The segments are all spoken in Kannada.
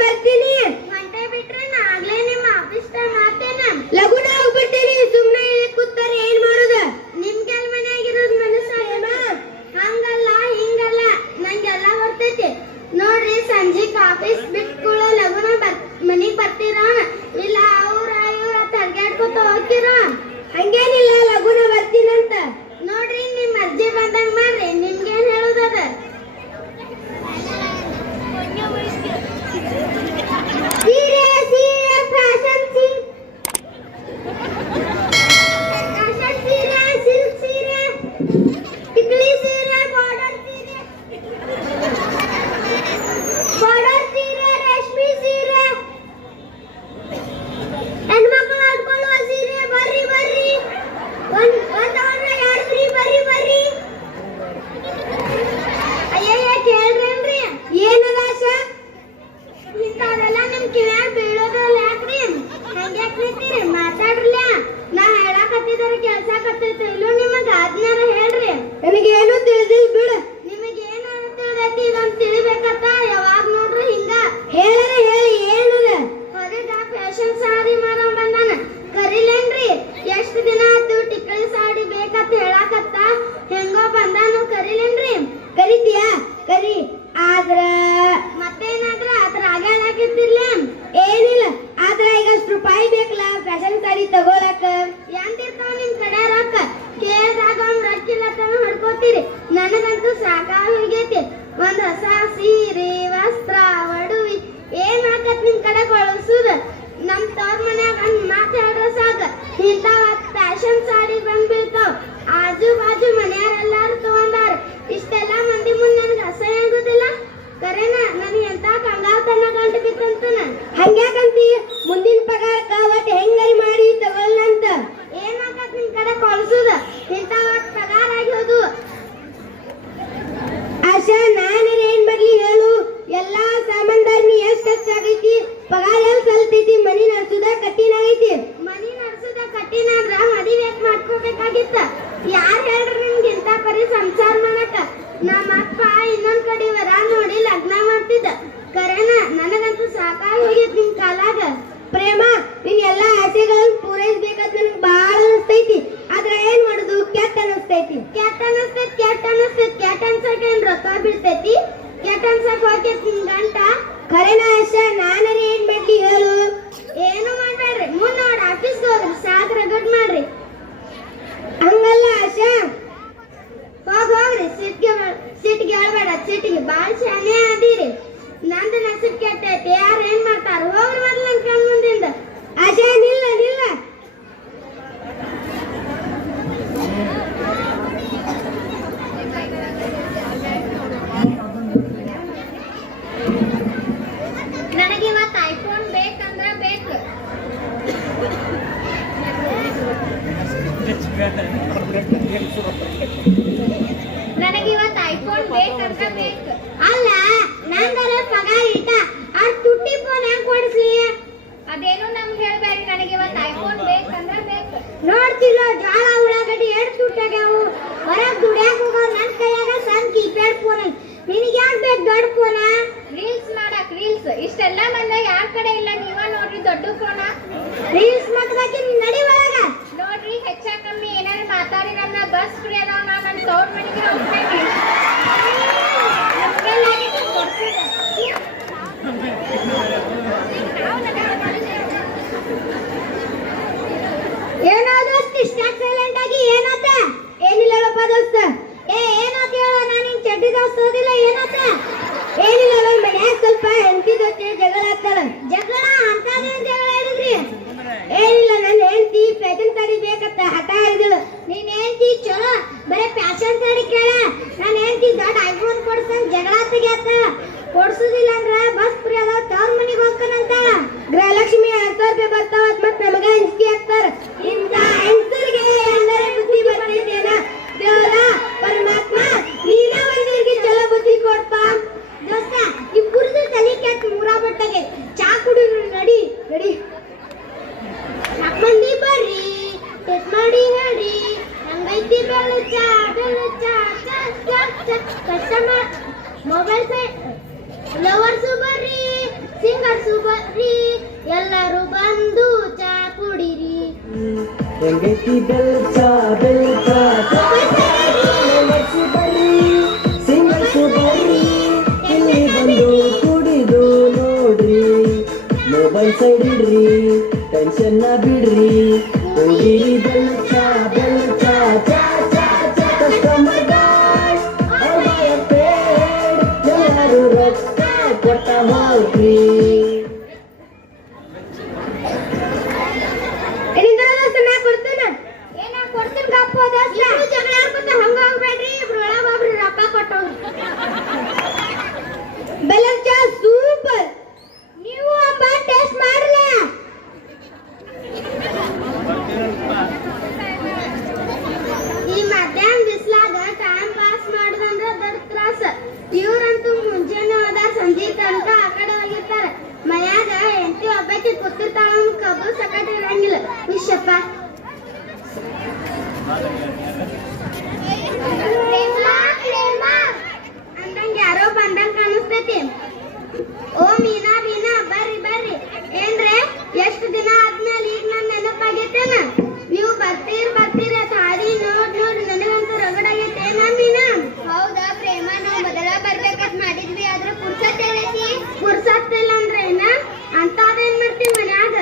ಬರ್ತೀನಿ. ಗಂಟೆ ಬಿಟ್ರೆ ನಾ ಆಗ್ಲೇ ನಿಮ್ಮ ಆಫೀಸ್ ಟೈಮ್ ಮಾಡ್ತೇನೆ. ಲಗುನ ಹೋಗ್ಬಿಡ್ತೀನಿ. ಸುಮ್ಮನೆ ಕೂತಾರೆ ಏನ್ ಮಾಡೋದು? ನಿಮ್ ಕೆಲ್ ಮನೆಯಾಗಿರೋದು ಮನಸ್ಸಾಗೇನ? ಹಂಗಲ್ಲ ಹಿಂಗಲ್ಲ ನಂಗೆಲ್ಲ ಬರ್ತೈತಿ ನೋಡ್ರಿ. ಸಂಜೆಕ್ ಆಫೀಸ್ ಬಿಟ್ಕೂಳ ಲಗುನ ಮನಿಗ್ ಬರ್ತೀರ ಇಲ್ಲ ಅವ್ರ ಇವ್ರ ತರ್ಗಾಡ್ಕೊತ ಹೋಗ್ತೀರ? ಹಂಗೇನಿಲ್ಲ, ಲಗುನ ಬರ್ತೀನಂತ. ನೋಡ್ರಿ ನಿಮ್ ಅರ್ಜಿ ಬಂದಂಗ ಮಾಡ್ರಿ. ನಿಮ್ಗೇನ್ ಹೇಳುದದ? ಸೀರೆ ಸೀರೆ ಫ್ಯಾಷನ್ ಸೀರೆ ಸಿಲ್ಕ್ ಸೀರೆ ಟಿಕ್ಲಿ ಸೀರೆ ಬಾರ್ಡರ್ ಸೀರೆ ರೇಷ್ಮೆ ಸೀರೆ ಹೆಣ್ಮಕ್ಳು ಹಾಕೊಳ್ಳುವ ಸೀರೆ. ಬರ್ರಿ ಬರ್ರಿ, ಒಂದ್ ಆರ್ಡ್ರ್ ಎರಡು ಫ್ರೀ. ಬರ್ರಿ ಬರ್ರಿ. ಅಯ್ಯಯ್ಯ ಕೇಳ್ರೇನ್ರಿ? ಏನದ ಆಶಾ? ಇಂಥವೆಲ್ಲ ನಿಮ್ ಕಿವ್ಯಾಗ ಬೀಳೋದಲ್ಲ ಯಾಕ್ರಿ? ಹಂಗ್ಯಾಕ್ ನಿಂತೀರಿ? ಮಾತಾಡ್ರಲ್ಲ. ನಾ ಹೇಳಕತ್ತಿದಾರ ಕೆಲ್ಸ ಕತ್ತೈತಿ ಇಲ್ಲೋ ನಿಮಗ ಅದ್ನಾರ ಹೇಳ್ರಿ. ನನಗೇನು ತಿಳಿದಿಲ್ಲ ಬಿಡು. ನಿಮಗೇನ ತಿಳಿದೈತಿ ಇದೊಂದು ತಿಳಿಬೇಕತ್ತ ಯಾವಾಗ ನೋಡ್ರಿ ಹಿಂಗ. ಹೇಳರ ಹೇಳಿ ಏನದ? ಹೊರಗ ಫ್ಯಾಷನ್ ಸಾರಿ ಮಾರಂ ಬಂದಾನ ಕರಿಲೇನ್ರಿ? ಎಷ್ಟ್ ದಿನ ಆತು ಟಿಕ್ಕಳಿ ಸಾಡಿ ಬೇಕಂತ ಹೇಳಾಕತ್ತ ಹೆಂಗೋ ಬಂದಾನು ಕರಿಲೇನ್ರಿ? ಕರಿತೀಯಾ? ಕರಿ. ಆದ್ರ ಮತ್ತೇನಾದ್ರ ಅದ್ರ ಆಗ ಹಾಕಿರ್ತಿರ್ಲ? ಏನಿಲ್ಲ, ಆದ್ರ ಈಗ ಅಷ್ಟು ರೂಪಾಯಿ ಬೇಕಲ್ಲ ಫ್ಯಾಷನ್ ಸಾಡಿ ತಗೋಳಕ. ಎಂತಿರ್ತಾವ ನಿಮ್ ಕಡೆ ರೊಕ್ಕ? ಕೇಳ್ದಾಗ ಅವ್ನ್ ರೊಕ್ಕಿಲ್ಲತನ ಹೊಡ್ಕೋತೀರಿ. ನನಗಂತೂ ಸಾಕಾಗಿ ಹೋಗೈತಿ. ಒಂದ್ ಹೊಸ ಸೀರೆ ವಸ್ತ್ರ ಒಡವಿ ಏನ್ ಹಾಕತ್ ನಿಮ್ ಕಡೆ ಕಳಿಸುದ? ನಮ್ ತವ್ರ ಮನ್ಯಾಗ ಮಾತಾಡ್ರ ಸಾಕ ಇಂಥವ ಫ್ಯಾಷನ್ ಸಾಡಿ ಬಂದ್ ಬೀಳ್ತಾವ್. ಆಜು ಬಾಜು ಮನೆಯವರೆಲ್ಲಾರು ತಗೊಂಡಾರ. ಇಷ್ಟೆಲ್ಲ ಮಂದಿ ಮುಂದೆ ನನ್ಗೆ ಅಸಹ್ಯ ಆಗುದಿಲ್ಲ? ಕರೆನ ನನಗೆ ಎಂತ ಕಂಗಾತನ ಗಂಟು ಬಿತ್ತಂತನ. ಹಂಗ್ಯಾಕಂತಿ? ಮುಂದಿನ ಪಗಾರಕ್ಕ ಒಟ್ಟು ಹೆಂಗರಿ ಮಾಡಿ ತಗೊಳ್ಳಂತ. ಏನ್ ಹಾಕತ್ ನಿಮ್ ಕಡೆ ಕಳ್ಸುದ? ಇಂಥವ ಪಗಾರ ಆಗಿ ಹೋದು. ಆಶಾ, ನಾನು ಏನ್ ಮಾಡ್ಲಿ ಹೇಳು? ಎಲ್ಲಾ ಸಾಮಾನ್ದಾರ್ ನೀ ಎಷ್ಟ್ ಖರ್ಚಾಗೈತಿ? ಪಗಾರ ಎಲ್ ಸಲ್ತೈತಿ? ಮನಿ ನಡ್ಸುದ ಕಠಿಣ ಆಗೈತಿ. ಮನಿ ನಡ್ಸುದ ಕಠಿಣ ಅಂದ್ರ ಮದುವೆ ಯಾಕೆ ಮಾಡ್ಕೋಬೇಕಾಗಿತ್ತ? ಯಾರ್ ಹೇಳ್ರಿ ನಿಮ್ಗೆ ಇಂಥ ಪರಿ ಸಂಸಾರ ಮಾಡಕ? ನಮ್ಮ ಅಪ್ಪ ಇನ್ನೊಂದ್ ಕಡೆ ವರ ನೋಡಿ ಲಗ್ನ ಮಾಡ್ತಿದ್ದ. ಕರೆನ ನನಗಂತೂ ಸಾಕಾಗಿ ಹೋಗಿತ್ ನಿಮ್ ಕಾಲಾಗ. ಪ್ರೇಮ, ನಿನ್ ಎಲ್ಲಾ ಆಸೆಗಳನ್ನ ಪೂರೈಸ್ಬೇಕಂತ ನನಗೆ ಬಹಳ ಅನಿಸ್ತೈತಿ. ಆದ್ರ ಏನ್ ಮಾಡುದು? ಕೆಟ್ಟ ಅನಿಸ್ತೈತಿ. ಕೆಟ್ಟ ಅನಸ್ತೈತಿ. ಕೆಟ್ಟ ಅನ್ಸಕ ಏನ್ ರೊಕ್ಕ ಬೀಳ್ತೈತಿ? ಕೆಟ್ಟ ಅನ್ಸಕ್ ಹೋಗ್ತೈತಿ ನಿಮ್ ಗಂಟ. ಖರೇನ ಆಶಾ, ನಾನರೇ ಏನ್ ಮಾಡ್ಲಿ ಹೇಳು? ಏನು ಮಾಡ್ಬೇಡ್ರಿ. ಮುಂದ್ ನೋಡ್ರಿ ಆಫೀಸ್ಗೆ ಹೋಗ್ರಿ ಸಾಕ್ ರಗಡ್ ಮಾಡ್ರಿ. ಹಂಗಲ್ಲ ಆಶಾ, ಹೋಗ್ರಿ ಸಿಟ್ಟಿಗೆ ಹೇಳ್ಬೇಡ. ಸಿಟ್ಟಿಗೆ ಬಾಳ್ ಶಾನೆ ಅದೀರಿ. ನಂದು ನಸೀಬ್ ಕೆಟ್ಟೈತಿ. ಯಾರು ಏನ್ ಮಾಡ್ತಾರ? ಹೋಗ್ರಿ ಮೊದ್ಲು ನನ್ ಕಣ್ ಮುಂದಿಂದ. ಆಶಾ ನಿಲ್ಲ ನಿಲ್ಲ. ನನಗಿವತ್ತು ಐಫೋನ್ ಬೇಕಂದ್ರ ಬೇಕು. ನನಗಿವತ್ತು ಐಫೋನ್ ಬೇಕಂದ್ರ ಬೇಕು. ಅಲ್ಲ, ನಂದರ ಪಗಾರ ಇಟ್ಟ ಆ ತುಟ್ಟಿ ಫೋನ್ ಹೆಂಗ್ ಕೊಡಿಸ್ಲಿ? ಅದೇನು ನಮ್ಗೆ ಹೇಳ್ಬೇಡಿ. ನನಗಿವತ್ತು ಐಫೋನ್ ಬೇಕಂದ್ರ ಬೇಕು. ನೋಡ್ತಿಲ್ಲ, ಜಾಳ ಉಳ್ಳಾಗಡ್ಡಿ ಎರಡು ತುಟ್ಟಾಗ್ಯಾವು. ಹೊರಗ್ ದುಡ್ಯಾಕ ಹೋಗೋ ನನ್ ಕೈಯಾಗ ಸಣ್ಣ ಕೀಪ್ಯಾಡ್ ಫೋನ್ ಐತಿ. ನಿನಗೆ ಯಾಕೆ ಬೇಕು ದೊಡ್ಡ ಫೋನ? ರೀಲ್ಸ್ ಮಾಡಕ್ ರೀಲ್ಸ್. ಇಷ್ಟೆಲ್ಲ ಬಂದಾಗ ಯಾರ ಕಡೆ ಇಲ್ಲ. ನೀವ ನೋಡ್ರಿ ದೊಡ್ಡ ಫೋನ. ರೀಲ್ಸ್ ಮಾಡ್ಬೇಕಿ ನಡಿ ಒಳಗ. ನೋಡ್ರಿ ಹೆಚ್ಚ ಕಮ್ಮಿ ಏನಾರ ಮಾತಾಡಿ ನನ್ನ ಬಸ್ ಫ್ರೀ ಅದಾವ. ನನ್ನ ತವ್ರ ಮನೆಗೆ ಹೋಗ್ತೇನೆ. ಏನಾದ್ರು ಇಷ್ಟ ಸೈಲೆಂಟ್ ಆಗಿ ಏನಾತ? ಏನಿಲ್ಲ ಹೇಳಪ್ಪ ದೋಸ್ತ. ಏನಾತ ಹೇಳ? ನಾನು ಹಿಂಗ್ ಚಡ್ಡಿ ದೋಸ್ತ ಓದಿಲ್ಲ. ಏನಾತ? ಏನಿಲ್ಲ, ನನ್ನ ಮನ್ಯಾಗ ಸ್ವಲ್ಪ ಹೆಂಡತಿ ಜೊತೆ ಜಗಳ ಆಗ್ತಾಳ. ಜಗಳ ಅಂತದೇನ್ ಜಗಳ ಹೇಳಿದ್ರಿ? ಏನಿಲ್ಲ, ನನ್ನ ಹೆಂಡತಿ ಫ್ಯಾಷನ್ ಸಾಡಿ ಬೇಕತ್ತ ಹಠ ಹಿಡಿದಳು. ನೀನ್ ಹೆಂಡತಿ ಚಲೋ ಬರೀ ಫ್ಯಾಷನ್ ಸಾಡಿ ಕೇಳ. ನನ್ನ ಹೆಂಡತಿ ದೊಡ್ಡ ಐಫೋನ್ ಕೊಡ್ಸಂಗ್ ಜಗಳ ತೆಗ್ಯಾತ. ಕೊಡ್ಸುದಿಲ್ಲ ಅಂದ್ರ ಬಸ್ ಫ್ರೀ ಅದಾವ ತವ್ರ ಮನಿಗೆ ಹೋಗ್ತಾನಂತ. ಗೃಹಲಕ್ಷ್ಮಿ 2000 ರೂಪಾಯಿ ಬರ್ತಾವ. ಮತ್ ನಮಗ ಅಂಜಿಕೆ ಹಾಕ್ತಾರ. ಇಂಥ ಹೆಂಗಸರಿಗೆ ಎಲ್ಲರ ಬುದ್ಧಿ ಬರ್ತೈತೇನ? ದೇವರ ಪರಮಾತ್ಮ ನೀನ ಒಂದಿಗೆ ಚಲೋ ಬುದ್ಧಿ ಕೊಡ್ಪ. ದೋಸ್ತ, ಈ ಪುರುಷ ತಲೆ ಕೆಟ್ಟ ಮೂರಾ ಬಟ್ಟಗೆ ಚಾ ಕುಡಿದ್ರು. ನಡಿ ನಡಿ. ಮಂದಿ ಬರ್ರಿ, ಟೆಸ್ಟ್ ಮಾಡಿ ಹೇಳಿ ಹಂಗೈತಿ ಬೆಳಚ ಬೆಳಚ ಕಸ್ಟಮರ್ ಮೊಬೈಲ್ ಲವರ್ಸು ಬರ್ರಿ. ಶೇಂಗರ್ಸು ಬರ್ರಿ ಎಲ್ಲರೂ ಬಂದು ಚಾ ಕುಡಿರಿ. ಹೆಂಗೈತಿ ಬೆಲ್ಚ ಬೆಲ್ಚ ಬೆಲ್ಚು ಬರ್ರಿ ಸಿಂಗಲ್ಸು ಬರ್ರಿ ಇಲ್ಲಿ ಬಂದು ಕುಡಿದು ನೋಡ್ರಿ. ಮೊಬೈಲ್ ಸೈಡ್ ಇಡ್ರಿ ಟೆನ್ಷನ್ ಬಿಡ್ರಿ ಕುಡೀರಿ ಬೆಲ್ಚ ಬೆಲ್ಚ ಚಾ ಚಾ ಚಾ ಕಸ್ಟಮರ್ ಗಾಯ್ಸ್ ಎಲ್ಲರೂ ರೊಕ್ಕ ಕೊಟ್ಟ ಹೋಗ್ರಿ. ಜಗಳ ಆಡ್ಕೊತ ಹಂಗ ಹೋಗ್ಬೇಡ್ರಿ, ಇಬ್ರು ಒಳಗ ಹೋಗ್ರಿ, ರೊಕ್ಕ ಕೊಟ್ಟವ್ರಿ. ಬೆಲ್ಲದ ಚಾ ಸೂಪರ್. ನೀವು ಅಂಬ ಟೇಸ್ಟ್ ಮಾಡಲ್ಲ. ಈ ಮಧ್ಯಾಹ್ನ ಬಿಸ್ಲಾಗ ಟೈಮ್ ಪಾಸ್ ಮಾಡುದಂದ್ರ ದೊಡ್ಡ ತ್ರಾಸ. ಇವ್ರಂತೂ ಮುಂಜಾನೆ ಹೋದ ಸಂಜೆ ತನಕ ಆ ಕಡೆ ಹೋಗಿರ್ತಾರ. ಮನ್ಯಾಗ ಹೆಂಡತಿ ಒಬ್ಬಾಕಿ ಕೂತಿರ್ತಾಳ, ಕಬ್ಬು ಸಕಟ್ ಇರಂಗಿಲ್ಲ. ವಿಷಪ್ಪ ಅಂದಂಗ ಯಾರೋ ಬಂದಂಗ ಕಾಣಿಸ್ತೈತಿ. ಓ ಮೀನಾ ಮೀನಾ ಬರ್ರಿ ಬರ್ರಿ. ಏನ್ರೆ ಎಷ್ಟು ದಿನ ಆದ್ಮೇಲೆ ಈಗ ನನ್ ನೆನಪಾಗೈತೇನ? ನೀವು ಬರ್ತೀರಿ ಅತ್ ಹಾದಿ ನೋಡಿ ನನಗಂತೂ ರಗಡಾಗೈತೆ. ಮೀನಾ ಹೌದಾ ಪ್ರೇಮ, ನಾವು ಮೊದಲ ಬರ್ಬೇಕಂತ ಮಾಡಿದ್ವಿ, ಆದ್ರೆ ಪುರ್ಸತ್ ಏನೈತಿ? ಪುರ್ಸತ್ ಇಲ್ಲ ಅಂದ್ರೆ ಏನ ಅಂತ ಅದೇನ್ ಮಾಡ್ತೀವಿ ಮನ್ಯಾಗ?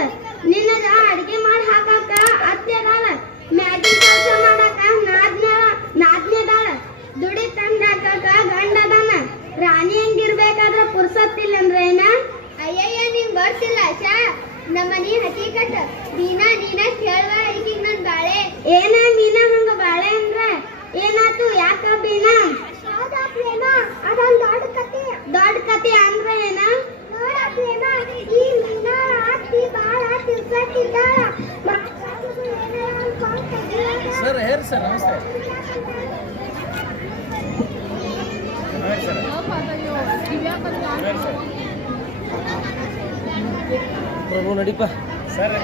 ನಿನಗ ಅಡ್ಗೆ ಮಾಡಿ ಹಾಕಾಕ ಅತ್ತೆದಾಳ, ಮ್ಯಾಗಿನ ಕೆಲಸ ಮಾಡಾಕ ನಾದ್ನೇದಾಳ, ದುಡಿ ತಂದ ಹಾಕಾಕ ಗಂಡದಾನ. ರಾಣಿ ಹೆಂಗಿರ್ಬೇಕಾದ್ರ ಪುರ್ಸತ್ ಇಲ್ಲ ಅಂದ್ರೆ ಏನ? ಅಯ್ಯಯ್ಯ ನಿಂಗ್ ಬರ್ತಿಲ್ಲ ಚಾ ನಮ್ಮನಿ ಹಕೀಕಟ್. ನೀನಾ ಕೇಳ್ವಾ ಈಗೀಗ ನನ್ ಬಾಳೆ ಏನ? ನೀನ ಹಂಗ ಬಾಳೆ ಅಂದ್ರ ಏನಾತು? ಯಾಕ ಬೀನಾ? ಹೌದಾ ಪ್ರೇಮ, ಅದೊಂದ್ ದೊಡ್ಡ ಕತೆ ಅಂದ್ರ ಏನ? ನೋಡ ಪ್ರೇಮ, ಈ ಮೀನಾ ಅತ್ತಿ ಬಾಳ ತಿರ್ಸಕ್ಕಿದ್ದಾಳ. ಸರ್ ಹೇಳಿ ಸರ್, ನಮಸ್ತೆ. ಪ್ರಭು ನಡೀಪ ಸರ್.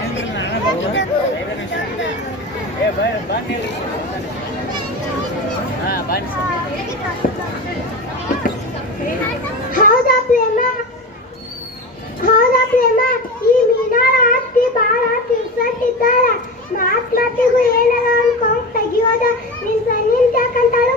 ಹೌದಾ ಪ್ರೇಮ, ಈ ಮೀನಾಳ ಅತ್ತಿ ಬಾಳ ತಿರ್ಸಕ್ಕಿದ್ದಾಳ. ಮಾತಿಗೂ ಏನಾರ ಅನ್ಕೊಂಡ್ ತೆಗಿಯೋದ. ನಿನ್ ಯಾಕಂತಾಳು,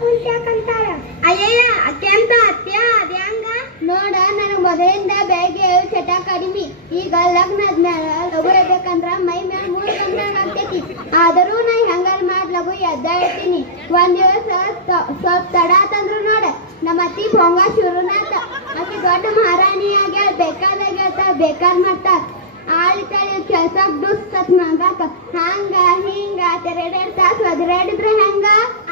ಕುಂತ್ಯಾಕಂತಾಳ. ಅಯ್ಯಯ್ಯ ಅತ್ಯಂತ ಅತ್ಯ ಅದ್ಯಾಂಗ ನೋಡ, ನನಗ್ ಮೊದಲಿಂದ ಬೆಳಗ್ಗೆ ಚಟ ಕಡಿಮೆ. ಈಗ ಲಗ್ನ ಆದ್ಮೇಲೆ ಲಘು ಇರ್ಬೇಕಂದ್ರ ಮೈ ಮ್ಯಾಲ ಮೂರ್ ಗಂಟೆ ಆಗ್ತೈತಿ. ಆದರೂ ನಾ ಹೆಂಗಾರ ಮಾಡಿ ಲಘು ಎದ್ದ ಇರ್ತೀನಿ. ಒಂದ್ ದಿವಸ ಸ್ವಲ್ಪ ತಡ ಆತಂದ್ರು ನೋಡ, ನಮ್ಮ ಅತ್ತಿ ಭೊಂಗ ಶುರುನಾತ. ಆಕೆ ದೊಡ್ಡ ಮಹಾರಾಣಿ ಆಗ್ಯಾಳ, ಬೇಕಾದ್ ಮಾಡ್ತಾರ. ಆಳಿತಾಳಿ ಕೆಲ್ಸಕ್ ದುಸ್ತತ್ ನಂಗಾಕ ಹಂಗ ಹಿಂಗ 2 ತಾಸು ಒದರಾಡಿದ್ರೆ ಹೆಂಗ?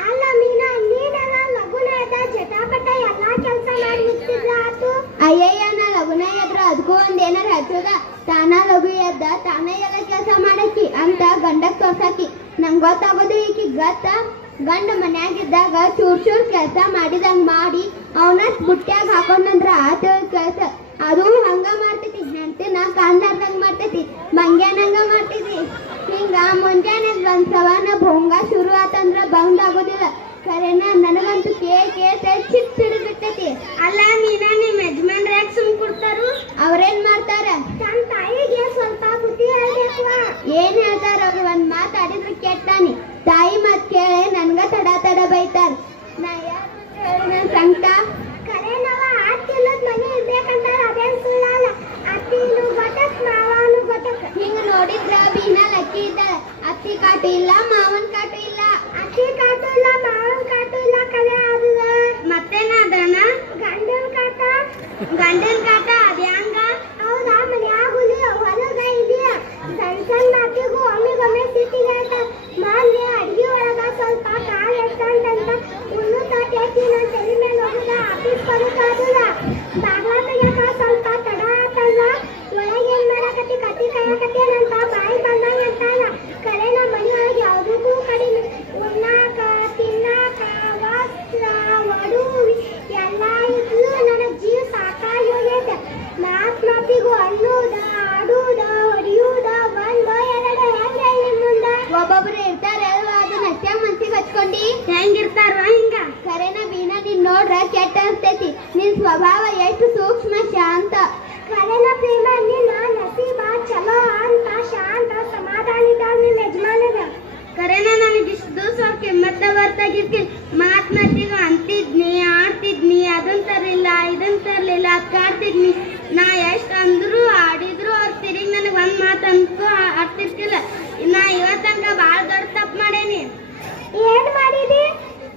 ಅಲ್ಲ ಮೀನಾ, ನೀನೆಲ್ಲ ಲಗುನ ಎದ್ದ ಜಟಾಪಟ ಎಲ್ಲಾ ಕೆಲ್ಸ ಮಾಡಿ ಮುಗ್ಸಿದ್ರ ಆತು. ಅಯ್ಯಯ್ಯ, ನಾ ಲಗುನ ಎದ್ರ ಅದಕ್ಕೂ ಒಂದ್ ಏನಾರ ಹಚ್ಚೋದ. ತಾನ ಲಘು ಎದ್ದ ತಾನೇ ಎಲ್ಲ ಕೆಲ್ಸ ಮಾಡಕ್ಕಿ ಅಂತ ಗಂಡಕ್ ತೋರ್ಸಾಕಿ. ನಂಗ್ ಗೊತ್ತಾಗೋದು ಈಕಿ ಗತ್ತ. ಗಂಡ ಮನ್ಯಾಗಿದ್ದಾಗ ಚೂರ್ ಕೆಲ್ಸ ಮಾಡಿದಂಗ್ ಮಾಡಿ ಅವನ ಬುಟ್ಟ್ಯಾಗ ಹಾಕೊಂಡ್ರ ಆತ ಕೆಲ್ಸ. ಅದು ಹಂಗ ಮಾಡ್ತೈತಿ, ಹೆಂಡತಿನ ಕಾಂದಾರ್ದಂಗ ಮಾಡ್ತೈತಿ, ಮಂಗ್ಯಾನಂಗ ಮಾಡ್ತೈತಿ. ಹಿಂಗ ಮುಂಜಾನೆ ಒಂದ್ ಸವನ ಭೊಂಗ ಶುರು ಆತಂದ್ರ ಬಂದ್ ಆಗೋದಿಲ್ಲ. ಖರೇನ ನನಗಂತೂ ಚಿಟ್ ಹಿಡಿದ್ಬಿಟ್ಟೈತಿ. ಅಲ್ಲ ಮೀನಾ, ನಿಮ್ ಯಜಮಾನ್ರ ಯಾಕೆ ಸುಮ್ ಕೊಡ್ತಾರು? ಅವ್ರೇನ್ ಮಾಡ್ತಾರ? ತನ್ನ ತಾಯಿಗೆ ಸ್ವಲ್ಪ ಬುದ್ಧಿ ಹೇಳ್ಬೇಕು. ಏನ್ ಹೇಳ್ತಾರ? ಅವ್ರು ಒಂದ್ ಮಾತಾಡಿದ್ರೆ ಕೆಟ್ಟಾನಿ. ತಾಯಿ ಮಾತ್ ಕೇಳಿ ನನ್ಗ ತಡ ಬೈತಾರ. ನಾ ಯಾರು ಸಂಕಟ ಕರೇನವ ಅತ್ತಿಲ್ಲದ ಮನೆ ಇರ್ಬೇಕಂತಾರ. ಅದೇನ್ ಸುಳ್ಳಲ್ಲ. ಅತ್ತಿನು ಗೊತ್ತಕ್ ಮಾವನು ಗೊತ್ತಕ್. ಹಿಂಗ ನೋಡಿದ್ರ ಬೀನಾ ಲಕ್ಕಿ ಇದ್ದಾಳ. ಅತ್ತಿ ಕಾಟು ಇಲ್ಲ, ಮಾವನ್ ಕಾಟು ಇಲ್ಲ. ಅತ್ತಿ ಕಾಟು ಇಲ್ಲ, ಮಾವನ್ ಕಾಟು ಇಲ್ಲ. ಕಲೆ ಆದ ಮತ್ತೇನ ಅದನ? ಗಂಡನ್ ಕಾಟ ಅದ್ಯಾಂಗ? ಹೌದಾ, ಮನ್ಯಾಗ ಹುಲಿ ಹೊಲಗ ಇದೆಯಾ? ಸಣ್ಣ ಮಾತಿಗೂ ಒಮ್ಮೆಗೊಮ್ಮೆ ಸಿಟ್ಟಿಗೆ ಹೇಳ್ತಾರ. ಮೊನ್ನೆ ಅಡ್ಗಿ ಒಳಗ ಸ್ವಲ್ಪ ಕಾಲ್ ಎಷ್ಟಂತಂತ ಹುಲ್ಲು ತಾಟೇಸಿ ನನ್ ತಲೆ ಮೇಲೆ ಹೋಗುದ. ಆಫೀಸ್ ಬರುತ್ತಾದಿಲ್ಲ. ಬಾಗ್ಲ ತೆಗ್ಯಾಕ ಸ್ವಲ್ಪ ತಡ ಆತಲ್ಲ. ಒಳಗೇನ್ ಮಾಡಕತ್ತಿ ಕತ್ತಿ ಕಾಯಕತ್ತೇನಂತ ಬಾಯಿ ಬಂದಂಗ ಅಂತಾನ. ಕರೆ ನಮ್ಮ ಮನೆಯೊಳಗೆ ಯಾವುದಕ್ಕೂ ಕಡಿಮೆ. ಉಣ್ಣಾಕ, ತಿನ್ನಾಕ, ವಸ್ತ್ರ, ಒಡವಿ ಎಲ್ಲ ಇದ್ಲು ನನಗ್ ಜೀವ ಸಾಕಾಗಿ ಹೋಗೈತೆ. ಮಾತಿಗೂ ಅನ್ನುದ, ಆಡುದ, ಹೊಡಿಯುದ, 1 2 ಹೆಂಗ ನಿಮ್ ಮುಂದ? ಒಬ್ಬೊಬ್ರು ಇರ್ತಾರೆ ಅಲ್ವಾ, ಅದನ್ನ ಹಚ್ಚಾಗ ಮನ್ಸಿಗೆ ಹಚ್ಕೊಂಡಿ ಹೆಂಗಿರ್ತಾರ ಹಿಂಗ. ಕರೆನ ಬೀನಾ, ನೀನ್ ನೋಡ್ರ ಕೆಟ್ಟ ಅನ್ಸ್ತೈತಿ. ನಿನ್ ಸ್ವಭಾವ ಎಷ್ಟು ಸೂಕ್ಷ್ಮ ಶಾಂತ. ಕರೆನ ಪ್ರೇಮ ನಿನ್ನ ನಸೀಬ ಚಲೋ ಅಂತ ಶಾಂತ ಸಮಾಧಾನಿದಾಳ ನಿನ್ನ ಯಜಮಾನಗ ಕರೆನ ನನಗೆ ಇಷ್ಟು ದಿವಸ ಅವ್ರ ಕೆಮ್ಮತ್ತ ಬರ್ತಾಗಿರ್ತಿ ಮಾತ್ನಾತಿಗ ಅಂತಿದ್ನಿ ಆಡ್ತಿದ್ನಿ ಅದನ್ ತರಲಿಲ್ಲ ಇದನ್ ತರಲಿಲ್ಲ ಕಾಡ್ತಿದ್ನಿ ನಾ ಎಷ್ಟು ಅಂದ್ರು ಆಡಿದ್ರು ಅವ್ರ ತಿರುಗಿ ನನಗೆ ಒಂದ್ ಮಾತು ಅನ್ಕೋ ಆಡ್ತಿರ್ತಿಲ್ಲ ನಾ ಇವತ್ತಂಕ ಭಾಳ ದೊಡ್ಡ ತಪ್ಪು ಮಾಡೇನಿ ಏನ್ ಮಾಡಿದಿ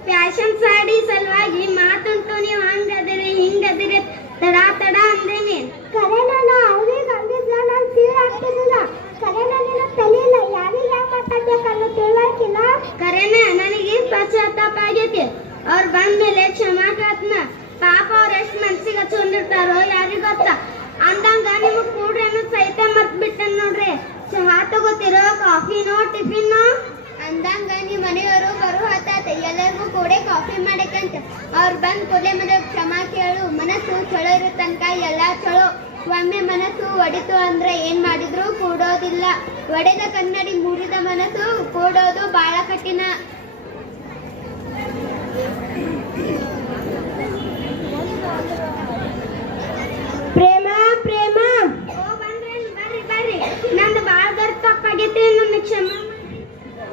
ಫ್ಯಾಷನ್ ಸಾಡಿ ಸಲುವಾಗಿ ಮಾತುಂಟು ನೀವು ಹಂಗದಿರಿ ಹಿಂಗದಿರಿ ತಡ ತಡ ಅಂದೇನಿ ಕರೆನ ನಾ ಅವ್ರಿಗೆ ಅಂದಿದ್ಲ ನಾನು ಫೀಲ್ ಆಗ್ತಿರ್ಲಿಲ್ಲ ಕರೆನ ನಿನ್ನ ತಲೆಯಿಲ್ಲ ಯಾರಿಗೆ ಹೆಂಗ್ ಮಾತಾಡ್ಬೇಕನ್ನೋ ತಿಳ್ವಾಕಿಲ್ಲ ಕರೆನ ನನಗೆ ಪಶ್ಚಾತ್ತಾಪ ಆಗೈತಿ ಅವ್ರು ಬಂದ್ಮೇಲೆ ಕ್ಷಮಾ ಕೇಳ್ತನ ಪಾಪ ಅವ್ರ ಎಷ್ಟು ಮನ್ಸಿಗೆ ಹಚ್ಕೊಂಡಿರ್ತಾರೋ ಯಾರಿಗ ಗೊತ್ತ ಅಂದಂಗ ನಿಮಗ್ ಕೂಡ್ರಿ ಅನ್ನೋದು ಸಹಿತ ಮರ್ತ್ ಬಿಟ್ಟನ್ ನೋಡ್ರಿ ಚಹಾ ತಗೋತಿರೋ ಕಾಫಿನೋ ಟಿಫಿನ್ನೋ ಅಂದಂಗ ನಿಮ್ ಮನೆಯವರು ಬರೋ ಹತ್ತಾತ ಎಲ್ಲರಿಗೂ ಕೂಡ ಕಾಫಿ ಮಾಡಕ್ಕಂತ ಅವ್ರು ಬಂದ್ ಕೂಡಲೇ ಮನೆ ಕ್ಷಮಾ ಕೇಳು ಮನಸ್ಸು ಚಲೋ ಇರೋ ತನಕ ಎಲ್ಲ ಚಲೋ ಒಮ್ಮೆ ಮನಸ್ಸು ಒಡಿತು ಅಂದ್ರೆ ಏನ್ ಮಾಡಿದ್ರು ಕೂಡೋದಿಲ್ಲ ಒಡೆದ ಕನ್ನಡಿ ಮೂಡಿದ ಮನಸ್ಸು ಕೂಡೋದು ಬಹಳ ಕಠಿಣ ಪ್ರೇಮ ಪ್ರೇಮ ಓ ಬಂದ್ರೇನ್ ಬರ್ರಿ ಬರ್ರಿ ನಂದು ಬಾಳ ದೊಡ್ಡ ತಪ್ಪಾಗೈತೆ ನನ್ನ ಕ್ಷಮಾ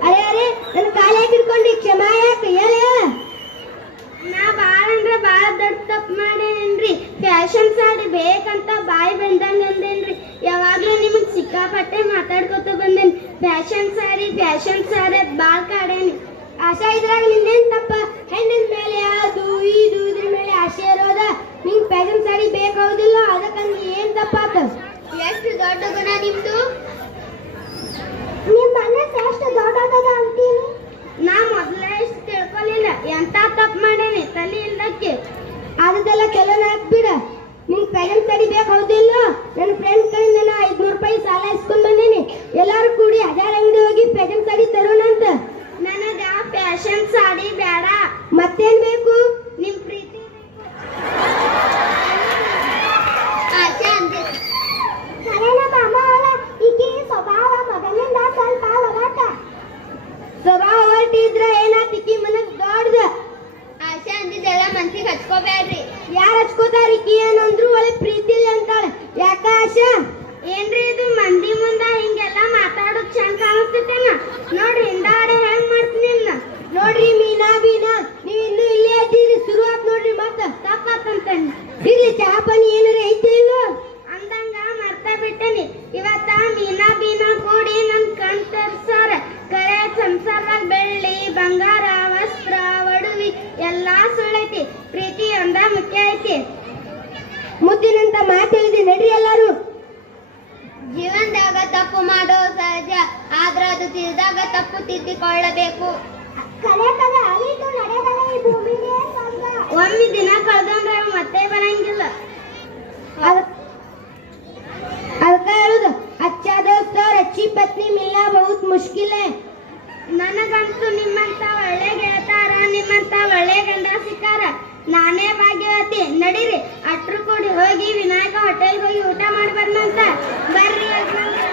ಅರೆ ಅರೆ ನನ್ನ ಕಾಲೇ ಹಿಡ್ಕೊಂಡು ಕ್ಷಮಾ ಯಾಕೆ ಹೇಳ ನಾ ಬಾಳ ಅಂದ್ರೆ ಬಾಳ ದೊಡ್ಡ ತಪ್ಪು ಮಾಡೇನ್ರಿ ಫ್ಯಾಷನ್ ಸಾಡಿ ಬೇಕಂತ ಬಾಯಿ ಬಂದಂಗ ಅಂದೇನ್ರಿ ಯಾವಾಗ್ಲೂ ನಿಮಗ್ ಸಿಕ್ಕಾಪಟ್ಟೆ ಮಾತಾಡ್ಕೊತ ಬಂದೇನಿ ಫ್ಯಾಷನ್ ಸಾರಿ ಬಾಳ ಕಾಡೇನಿ ಆಶಾ ಇದ್ರಾಗ ನಿಂದೇನ್ ತಪ್ಪ ಹೆಣ್ಣಿನ ಮೇಲೆ ಅದು ಇದು ಇದ್ರ ಮೇಲೆ ಆಸೆ ಇರೋದ ನಿಂಗ್ ಪ್ಯಾಷನ್ ಸಾಡಿ ಬೇಕಾಗುದಿಲ್ಲ ಅದಕ್ಕ ಏನ್ ತಪ್ಪಾತ ಎಷ್ಟು ದೊಡ್ಡ ಗುಣ ನಿಮ್ದು ನಿಮ್ ಮನಸ್ಸು ಎಷ್ಟು ದೊಡ್ಡದ ಅಂತೀನಿ ನಾ ಮೊದ್ಲೇ ಇಷ್ಟು ತಿಳ್ಕೊಲಿಲ್ಲ ಎಂತ ತಪ್ಪು ಮಾಡೇನಿ ತಲೆ ಇಲ್ದಕ್ಕೆ ಅದೆಲ್ಲ ಕೆಲವೊಂದು ಹಾಕ್ಬಿಡ ನಿಂಗ್ ಪ್ಯಾಷನ್ ಸಾಡಿ ಬೇಕಾಗುದಿಲ್ಲ ನನ್ನ ಫ್ರೆಂಡ್ ಕಡೆಯಿಂದ ನಾ 500 ರೂಪಾಯಿ ಸಾಲ ಇಸ್ಕೊಂಡ್ ಬಂದೇನಿ ಎಲ್ಲಾರು ಕೂಡಿ 1000 ಅಂಗಡಿ ಹೋಗಿ ಪ್ಯಾಷನ್ ಸಾಡಿ ತರೋಣ ಅಂತ ನನಗ ಫ್ಯಾಷನ್ ಸಾಡಿ ಬೇಡ ಮತ್ತೇನ್ ಬೇಕು ನಿಮ್ ಪ್ರೀತಿ ಆಶಾ ಅಂದೆ ಕರೆನ ಮಾಮ ಈಕಿ ಸ್ವಭಾವ ಮೊದಲಿಂದ ಸ್ವಲ್ಪ ಹೊರಟ ಸ್ವಭಾವ ಹೊರಟಿದ್ರ ಏನಾತಿಕಿ ಮನಸ್ ದೊಡ್ಡದ ಆಶಾ ಅಂದಿದ್ದೆಲ್ಲ ಮನ್ಸಿಗೆ ಹಚ್ಕೋಬೇಡ್ರಿ ಯಾರು ಹಚ್ಕೋತಾರ ಈಕಿ ಏನಂದ್ರು ಒಳ್ಳೆ ಪ್ರೀತಿ ಇಲ್ಲ ಅಂತಾಳೆ ಯಾಕ ಆಶಾ ಏನ್ರಿ ಇದು ಮಂದಿ ಮುಂದ ಹಿಂಗೆಲ್ಲ ಮಾತಾಡೋದ್ ಚಂದ ಕಾಣಿಸ್ತೇನ ನೋಡ್ರಿ ಹಿಂದಾಡೆ ಹೆಂಗ್ ಮಾಡ್ತೀನಿ ನೋಡ್ರಿ ಮೀನಾ ಬೀನಾ ನೀವ್ ಇನ್ನು ಇಲ್ಲೇ ಇದ್ದೀರಿ ಶುರು ಆತ್ ನೋಡ್ರಿ ಮತ್ತ ತಪ್ಪತ್ತಂತೇನಿ ಇರ್ಲಿ ಚಹಾ ಪಾನಿ ಏನಾರ ಐತಿ ಇಲ್ಲೋ ಅಂದಂಗ ಮರ್ತ ಬಿಟ್ಟೇನಿ ಇವತ್ತ ಮೀನಾ ಬೀನಾ ಕೂಡಿ ನನ್ ಕಣ್ ತರ್ಸಾರ ಕಳೆ ಸಂಸಾರದಾಗ ಬೆಳ್ಳಿ ಬಂಗಾರ ವಸ್ತ್ರ ಒಡವಿ ಎಲ್ಲಾ ಸುಳ್ಳೈತಿ ಪ್ರೀತಿ ಒಂದ ಮುಖ್ಯ ಐತಿ ಮುದ್ದಿನಂತ ಮಾತು ಹೇಳಿದೆ ನಡ್ರಿ ಎಲ್ಲಾರು ಜೀವನದಾಗ ತಪ್ಪು ಮಾಡೋ ಸಹಜ ಆದ್ರ ಅದು ತಿಳಿದಾಗ ತಪ್ಪು ತಿದ್ದಿಕೊಳ್ಳಬೇಕು ಒಮ್ಮೆ ದಿನ ಕಳ್ದಂದ್ರೆ ಮತ್ತೆ ಬರಂಗಿಲ್ಲ ಅದಕ್ಕ ಹೇಳುದು ಅಚ್ಚಾ ದೋಸ್ತ और अच्छी पत्नी मिलना बहुत मुश्किल है ನನಗಂತೂ ನಿಮ್ಮಂತ ಒಳ್ಳೆ ಗೆಳತಾರ ನಿಮ್ಮಂತ ಒಳ್ಳೆ ಗಂಡ ಸಿಕ್ಕಾರ ನಾನೇ ಭಾಗ್ಯವತಿ ನಡೀರಿ ಅಟ್ರು ಕೂಡಿ ಹೋಗಿ ವಿನಾಯಕ ಹೋಟೆಲ್ ಹೋಗಿ ಊಟ ಮಾಡಿ ಬರ್ನಂತ ಬರ್ರಿ ಯಜಮಾನ್ರೆ.